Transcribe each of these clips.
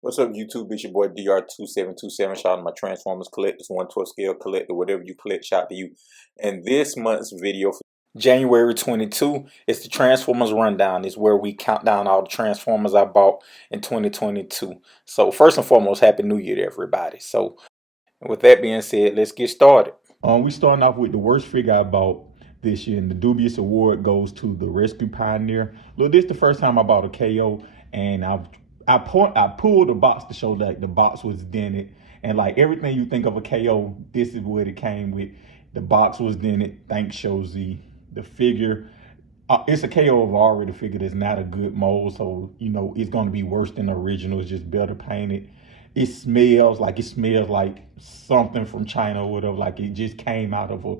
What's up, YouTube? It's your boy DR2727. Shout out to my Transformers collectors, 1/12 scale collector, whatever you collect, shout out to you. And this month's video for January 22 is the Transformers Rundown. It's where we count down all the Transformers I bought in 2022. So first and foremost, Happy New Year to everybody. So with that being said, let's get started. We starting off with the worst figure I bought this year, and the dubious award goes to the Rescue Pioneer. Look, this is the first time I bought a KO, and I pulled the box to show that the box was dented, and like everything you think of a KO, this is what it came with. The box was dented. Thanks, Show Z. The figure, it's a KO of already figure that's not a good mold, so you know it's going to be worse than the original. It's just better painted. It smells like something from China or whatever. Like it just came out of a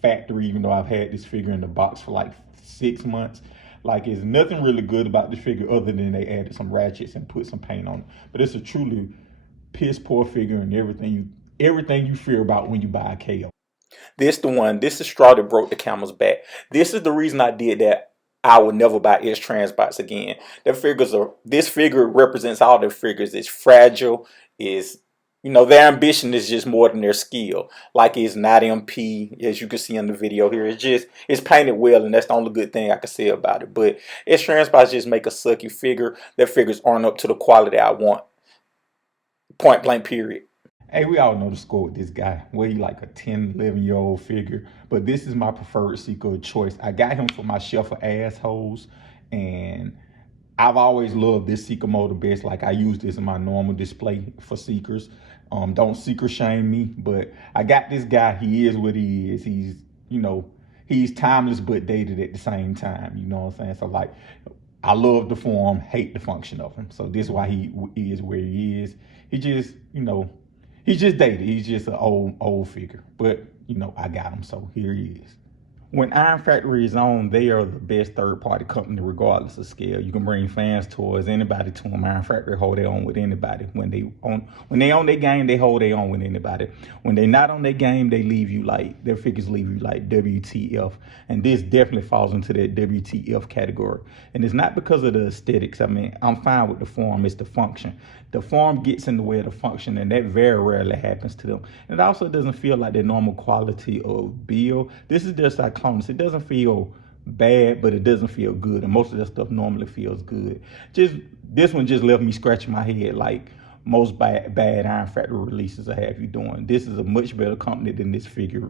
factory, even though I've had this figure in the box for like 6 months. Like, it's nothing really good about this figure other than they added some ratchets and put some paint on it. But it's a truly piss poor figure, and everything you fear about when you buy a KO. This the one. This is straw that broke the camel's back. This is the reason I did that. I would never buy x-transbots again. This figure represents all their figures. It's fragile. Their ambition is just more than their skill. Like, it's not MP, as you can see in the video here. It's painted well, and that's the only good thing I can say about it. But x-transbots just make a sucky figure. Their figures aren't up to the quality I want. Point blank, period. Hey, we all know the score with this guy. Well, he like a 10, 11-year-old figure. But this is my preferred Seeker of choice. I got him for my shelf of assholes. And I've always loved this Seeker mode the best. Like, I use this in my normal display for Seekers. Don't Seeker shame me. But I got this guy. He is what he is. He's timeless but dated at the same time. You know what I'm saying? So, like, I love the form, hate the function of him. So this is why he is where he is. He's just dated. He's just an old figure. But, I got him, so here he is. When Iron Factory is on, they are the best third-party company regardless of scale. You can bring fans, toys, anybody to them. Iron Factory hold their own with anybody. When they on their game, they hold their own with anybody. When they not on their game, their figures leave you like WTF. And this definitely falls into that WTF category. And it's not because of the aesthetics. I mean, I'm fine with the form. It's the function. The form gets in the way of the function, and that very rarely happens to them. And it also doesn't feel like their normal quality of build. This is just Cyclonus. It doesn't feel bad, but it doesn't feel good. And most of that stuff normally feels good. This one just left me scratching my head like most bad Iron Factory releases I have you doing. This is a much better company than this figure.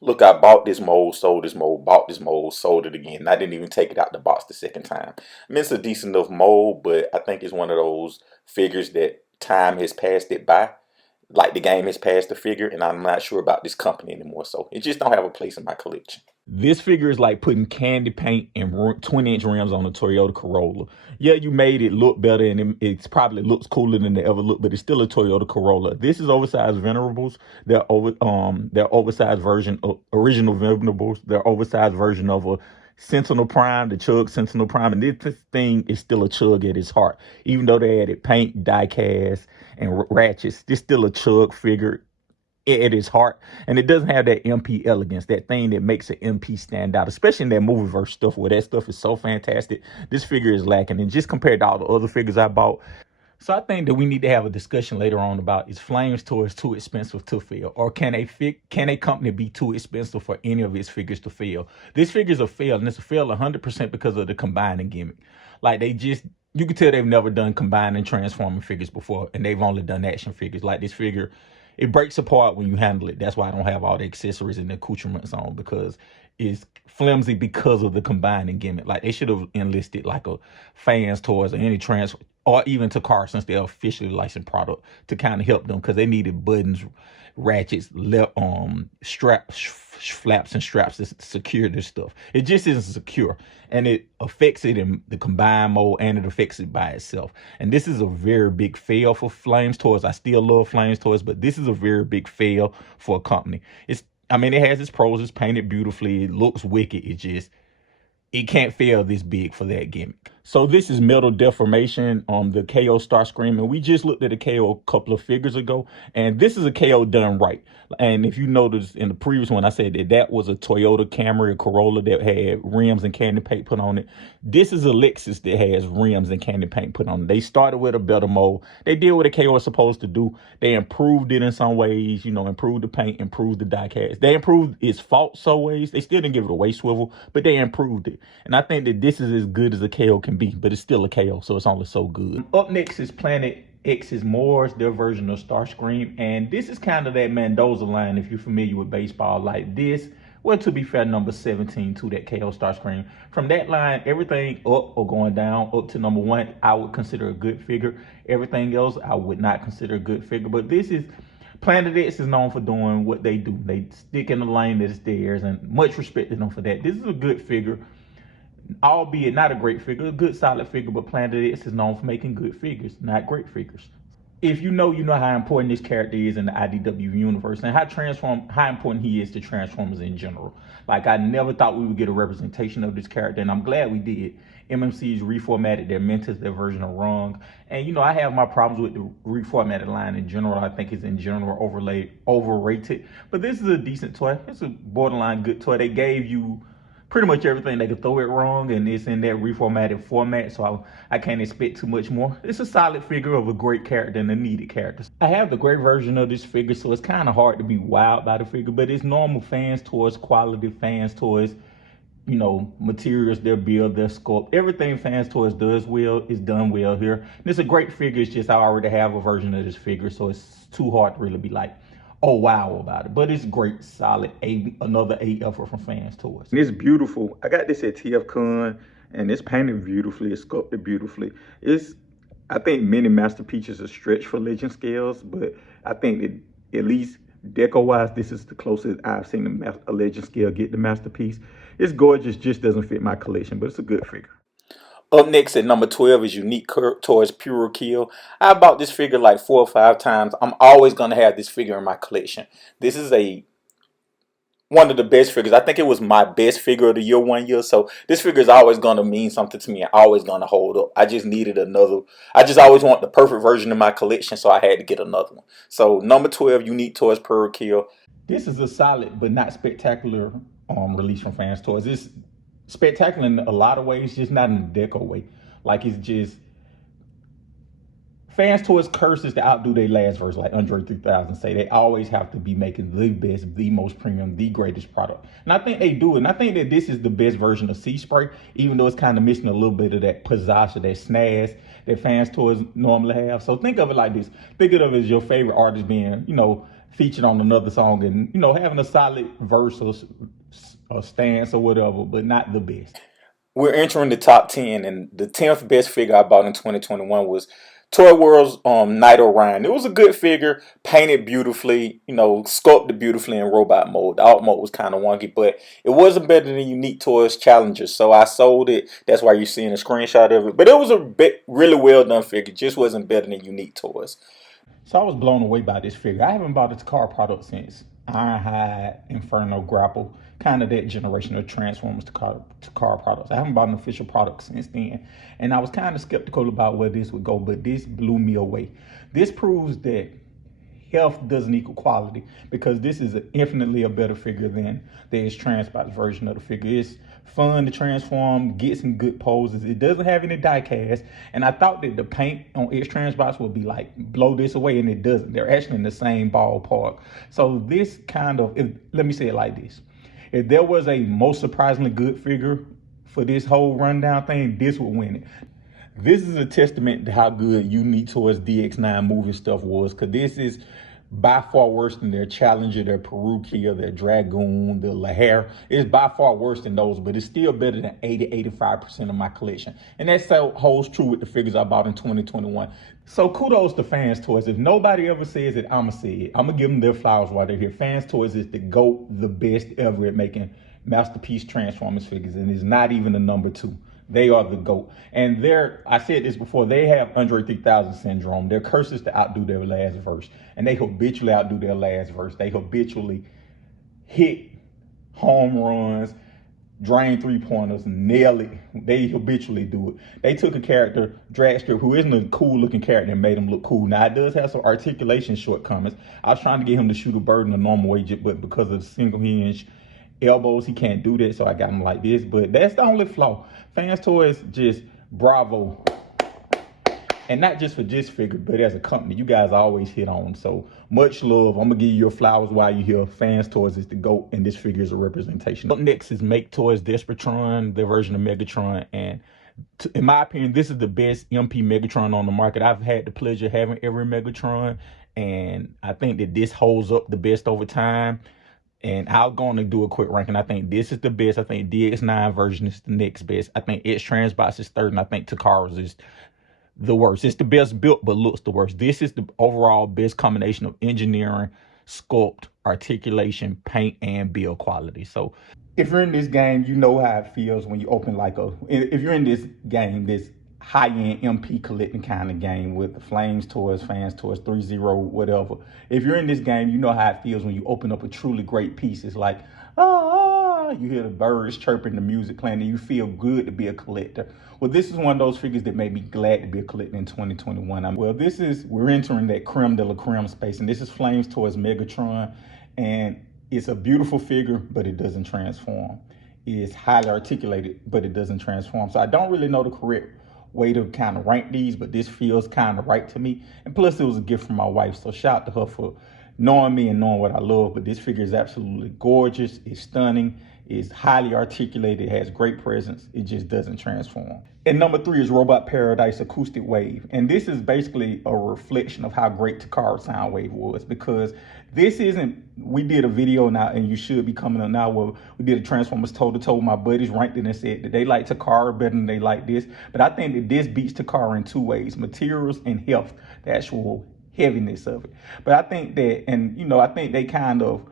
Look, I bought this mold, sold this mold, bought this mold, sold it again. I didn't even take it out the box the second time. I mean, it's a decent enough mold, but I think it's one of those figures that time has passed it by. Like, the game has passed the figure, and I'm not sure about this company anymore. So it just don't have a place in my collection. This figure is like putting candy paint and 20-inch rims on a Toyota Corolla. Yeah, you made it look better, and it probably looks cooler than they ever looked, but it's still a Toyota Corolla. This is oversized Venerables. They're oversized version of original Venerables. They're oversized version of a Sentinel Prime, the Chug Sentinel Prime, and this thing is still a Chug at its heart. Even though they added paint, die cast, and ratchets, it's still a Chug figure at its heart, and it doesn't have that MP elegance, that thing that makes an MP stand out, especially in that movieverse stuff where that stuff is so fantastic. This figure is lacking, and just compared to all the other figures I bought. So I think that we need to have a discussion later on about, is Flames toys too expensive to fail, or can a company be too expensive for any of its figures to fail? This figure's a fail, and it's a fail 100% because of the combining gimmick. Like, you can tell they've never done combining transforming figures before, and they've only done action figures. Like, this figure, it breaks apart when you handle it. That's why I don't have all the accessories and the accoutrements on, because it's flimsy because of the combining gimmick. Like, they should have enlisted like a fans toys or any or even to cars, since they're officially licensed product, to kind of help them, because they needed buttons, ratchets, flaps and straps to secure this stuff. It just isn't secure, and it affects it in the combined mode, and it affects it by itself. And this is a very big fail for Flames toys. I still love Flames toys, but this is a very big fail for a company. It has its pros. It's painted beautifully. It looks wicked. It can't fail this big for that gimmick. So this is Metal Deformation, the KO Starscream, and we just looked at a KO a couple of figures ago, and this is a KO done right. And if you notice in the previous one, I said that was a Toyota Camry, a Corolla that had rims and candy paint put on it. This is a Lexus that has rims and candy paint put on it. They started with a better mold. They did what a KO is supposed to do. They improved it in some ways, improved the paint, improved the die cast. They improved its faults some ways. They still didn't give it a waist swivel, but they improved it. And I think that this is as good as a KO can be, but it's still a KO, so it's only so good. Up next is Planet X's Mars, their version of Starscream, and this is kind of that Mendoza line if you're familiar with baseball. Like this, well, to be fair, number 17 to that KO Starscream. From that line, everything up or going down, up to number 1, I would consider a good figure. Everything else, I would not consider a good figure, but this is Planet X is known for doing what they do. They stick in the lane that is theirs, and much respect to them for that. This is a good figure, albeit not a great figure, a good solid figure, but Planet X is known for making good figures, not great figures. If you know how important this character is in the IDW universe and how important he is to Transformers in general. Like, I never thought we would get a representation of this character, and I'm glad we did. MMC's reformatted their Mentos, their version of wrong. And I have my problems with the reformatted line in general. I think it's in general overrated. But this is a decent toy. It's a borderline good toy. They gave you pretty much everything. They could throw it wrong, and it's in that reformatted format, so I can't expect too much more. It's a solid figure of a great character and a needed character. I have the gray version of this figure, so it's kind of hard to be wild by the figure, but it's normal fans towards quality, fans towards materials, their build, their sculpt, everything fans toys does well is done well here. And it's a great figure. It's just I already have a version of this figure, so it's too hard to really be like, oh wow about it. But it's great, solid, another A effort from fans toys. And it's beautiful. I got this at TFCon, and it's painted beautifully. It's sculpted beautifully. I think many masterpieces are stretched for legend scales, but I think that at least deco-wise, this is the closest I've seen a legend scale get the masterpiece. It's gorgeous, just doesn't fit my collection, but it's a good figure. Up next at number 12 is Unique Toys Pure Kill. I bought this figure like 4 or 5 times. I'm always going to have this figure in my collection. This is one of the best figures. I think it was my best figure of the year one year. So this figure is always going to mean something to me and always going to hold up. I just needed another. I just always want the perfect version of my collection, so I had to get another one. So number 12, Unique Toys Pure Kill. This is a solid but not spectacular release from Fans Toys. It's spectacular in a lot of ways, just not in a deco way. Like, it's just Fans Toys curses to outdo their last verse, like Andre 3000 say. They always have to be making the best, the most premium, the greatest product. And I think they do it. And I think that this is the best version of Seaspray, even though it's kind of missing a little bit of that pizzazz or that snazz that Fans Toys normally have. So think of it like this. Think of it as your favorite artist being, featured on another song and, having a solid verse or stance or whatever, but not the best. We're entering the top 10, and the 10th best figure I bought in 2021 was Toy World's Knight Orion. It was a good figure, painted beautifully, sculpted beautifully in robot mode. The alt mode was kind of wonky, but it wasn't better than Unique Toys Challenger, so I sold it. That's why you're seeing a screenshot of it. But it was a really well done figure, just wasn't better than Unique Toys. So I was blown away by this figure. I haven't bought a car product since Ironhide, Inferno, Grapple, kind of that generation of Transformers to car products. I haven't bought an official product since then. And I was kind of skeptical about where this would go, but this blew me away. This proves that health doesn't equal quality, because this is infinitely a better figure than the x-transbots version of the figure. It's fun to transform, get some good poses. It doesn't have any die cast, and I thought that the paint on x-transbots would be like blow this away, and it doesn't. They're actually in the same ballpark. So this let me say it like this. If there was a most surprisingly good figure for this whole rundown thing, this would win it. This is a testament to how good Unique Toys DX9 movie stuff was, because this is by far worse than their Challenger, their Perukia, their Dragoon, the Lahair. It's by far worse than those, but it's still better than 80-85% of my collection. And that holds true with the figures I bought in 2021. So kudos to Fans Toys. If nobody ever says it, I'ma say it. I'ma give them their flowers while they're here. Fans Toys is the GOAT, the best ever at making masterpiece Transformers figures, and it's not even a number 2. They are the GOAT. And I said this before, they have Andre 3000 syndrome. Their curse is to outdo their last verse. And they habitually outdo their last verse. They habitually hit home runs, drain three-pointers, nail it. They habitually do it. They took a character, Dragstrip, who isn't a cool-looking character, and made him look cool. Now, it does have some articulation shortcomings. I was trying to get him to shoot a bird in a normal way, but because of the single hinge elbows, he can't do that, so I got him like this. But that's the only flaw. Fans Toys, just bravo. And not just for this figure, but as a company, you guys always hit on. So much love. I'm gonna give you your flowers while you're here. Fans Toys is the GOAT, and this figure is a representation. Up next is Make Toys Despertron, their version of Megatron. And in my opinion, this is the best MP Megatron on the market. I've had the pleasure of having every Megatron, and I think that this holds up the best over time. And I'm going to do a quick ranking. I think this is the best. I think DX9 version is the next best. I think x-transbots is third, and I think Takara's is the worst. It's the best built, but looks the worst. This is the overall best combination of engineering, sculpt, articulation, paint, and build quality. So if you're in this game, you know how it feels when you open if you're in this game, this high-end MP collecting kind of game with the Flames Toys, Fans Toys, 3-0, whatever. If you're in this game, you know how it feels when you open up a truly great piece. It's like, you hear the birds chirping, the music playing, and you feel good to be a collector. Well, this is one of those figures that made me glad to be a collector in 2021. We're entering that creme de la creme space, and this is Flames Toys Megatron, and it's a beautiful figure, but it doesn't transform. It's highly articulated, but it doesn't transform. So I don't really know the correct way to kind of rank these, but this feels kind of right to me. And plus, it was a gift from my wife, so shout out to her for knowing me and knowing what I love. But this figure is absolutely gorgeous. It's stunning. It's highly articulated. It has great presence. It just doesn't transform. And number 3 is Robot Paradse Acoustic Wave. And this is basically a reflection of how great Takara Soundwave was, because this isn't, we did a video now, and you should be coming up now, where we did a Transformers toe-to-toe. My buddies ranked it and said that they like Takara better than they like this. But I think that this beats Takara in 2 ways: materials and health, the actual heaviness of it. But I think that, and I think they kind of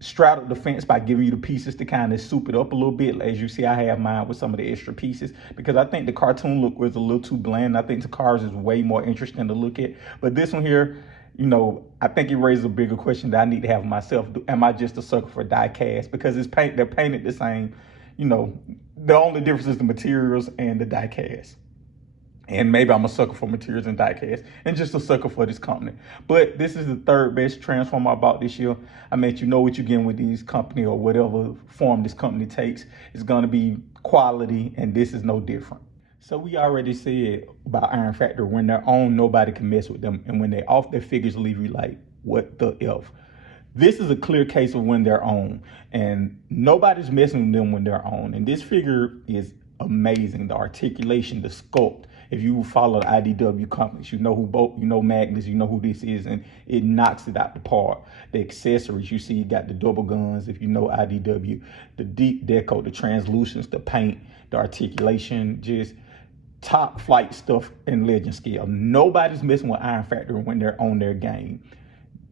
straddled the fence by giving you the pieces to kind of soup it up a little bit. As you see, I have mine with some of the extra pieces, because I think the cartoon look was a little too bland. I think Takara's is way more interesting to look at. But this one here, I think it raises a bigger question that I need to have myself. Am I just a sucker for die cast? Because they're painted the same. The only difference is the materials and the die cast. And maybe I'm a sucker for materials and diecast, and just a sucker for this company. But this is the 3rd best Transformer I bought this year. I mean, you know what you're getting with these company, or whatever form this company takes. It's going to be quality, and this is no different. So we already said about Iron Factory, when they're on, nobody can mess with them. And when they're off, their figures leave you like, what the F? This is a clear case of when they're on, and nobody's messing with them when they're on. And this figure is amazing. The articulation, the sculpt. If you follow the IDW companies, you know Magnus, you know who this is, and it knocks it out the park. The accessories, you see, you got the double guns, if you know IDW, the deep deco, the translucence, the paint, the articulation, just top flight stuff in legend scale. Nobody's messing with Iron Factory when they're on their game.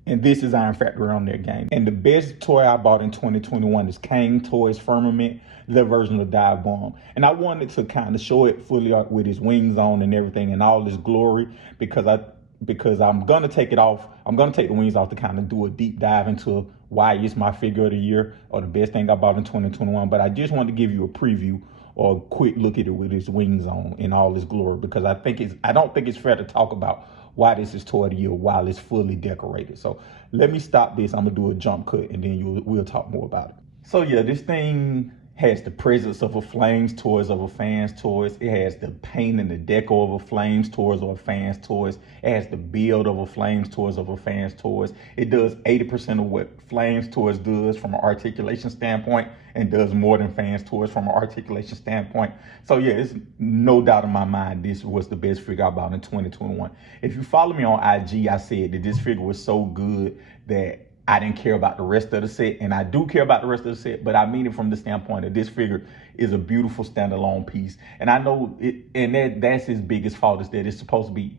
And this is Iron Factory on their game. And the best toy I bought in 2021 is Kang Toys Firmament, their version of Dive Bomb. And I wanted to kind of show it fully with his wings on and everything and all his glory, because I'm gonna take it off. I'm gonna take the wings off to kind of do a deep dive into why it's my figure of the year, or the best thing I bought in 2021. But I just wanted to give you a preview or a quick look at it with his wings on in all his glory, because I don't think it's fair to talk about why this is toy of the year while it's fully decorated. So let me stop this. I'm gonna do a jump cut, and then we'll talk more about it. So yeah, this thing has the presence of a Flames Toys, of a Fans Toys. It has the paint and the deco of a Flames Toys or a Fans Toys. It has the build of a Flames Toys, of a Fans Toys. It does 80% of what Flames Toys does from an articulation standpoint, and does more than Fans Toys from an articulation standpoint. So yeah, it's no doubt in my mind this was the best figure I bought in 2021. If you follow me on IG, I said that this figure was so good that I didn't care about the rest of the set, and I do care about the rest of the set, but I mean it from the standpoint that this figure is a beautiful standalone piece. And I know it, and that's his biggest fault, is that it's supposed to be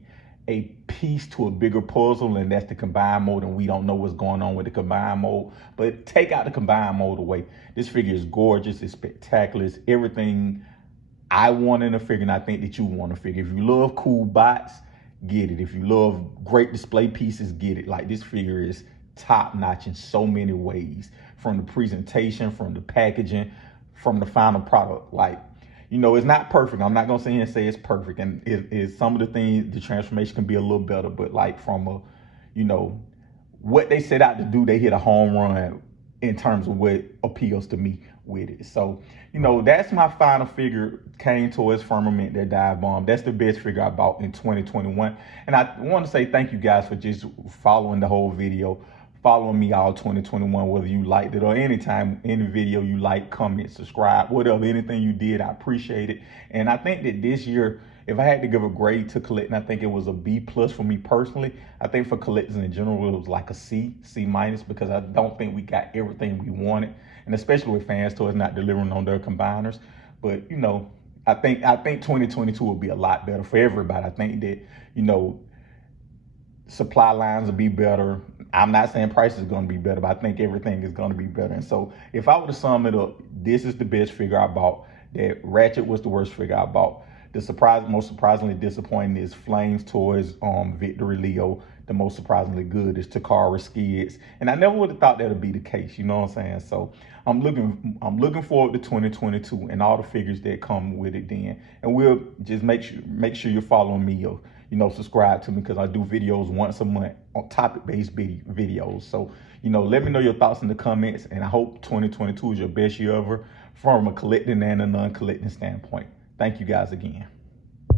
a piece to a bigger puzzle, and that's the combine mode, and we don't know what's going on with the combine mode. But take out the combine mode away. This figure is gorgeous, it's spectacular, it's everything I want in a figure, and I think that you want a figure. If you love cool bots, get it. If you love great display pieces, get it. Like, this figure is top notch in so many ways, from the presentation, from the packaging, from the final product. Like, you know, it's not perfect. I'm not gonna sit here and say it's perfect, and it is some of the things, the transformation can be a little better, but like from a, you know, what they set out to do, they hit a home run in terms of what appeals to me with it. So, you know, that's my final figure, came towards Firmament, that dive bomb. That's the best figure I bought in 2021. And I want to say thank you guys for just following the whole video, following me all 2021, whether you liked it or anytime, any video you like, comment, subscribe, whatever, anything you did, I appreciate it. And I think that this year, if I had to give a grade to collecting, I think it was a B plus for me personally. I think for collectors in general, it was like a C minus, because I don't think we got everything we wanted, and especially with Fans Toys not delivering on their combiners. But you know, I think 2022 will be a lot better for everybody. I think that, you know, supply lines will be better. I'm not saying price is going to be better, but I think everything is going to be better. And so if I were to sum it up, this is the best figure I bought. That Ratchet was the worst figure I bought. The most surprisingly disappointing is Flames Toys Victory Leo. The most surprisingly good is Takara Skids. And I never would have thought that would be the case, you know what I'm saying? So I'm looking forward to 2022 and all the figures that come with it then. And we'll just make sure you're following me, or, you know, subscribe to me, because I do videos once a month on topic-based videos. So, you know, let me know your thoughts in the comments, and I hope 2022 is your best year ever from a collecting and a non-collecting standpoint. Thank you guys again.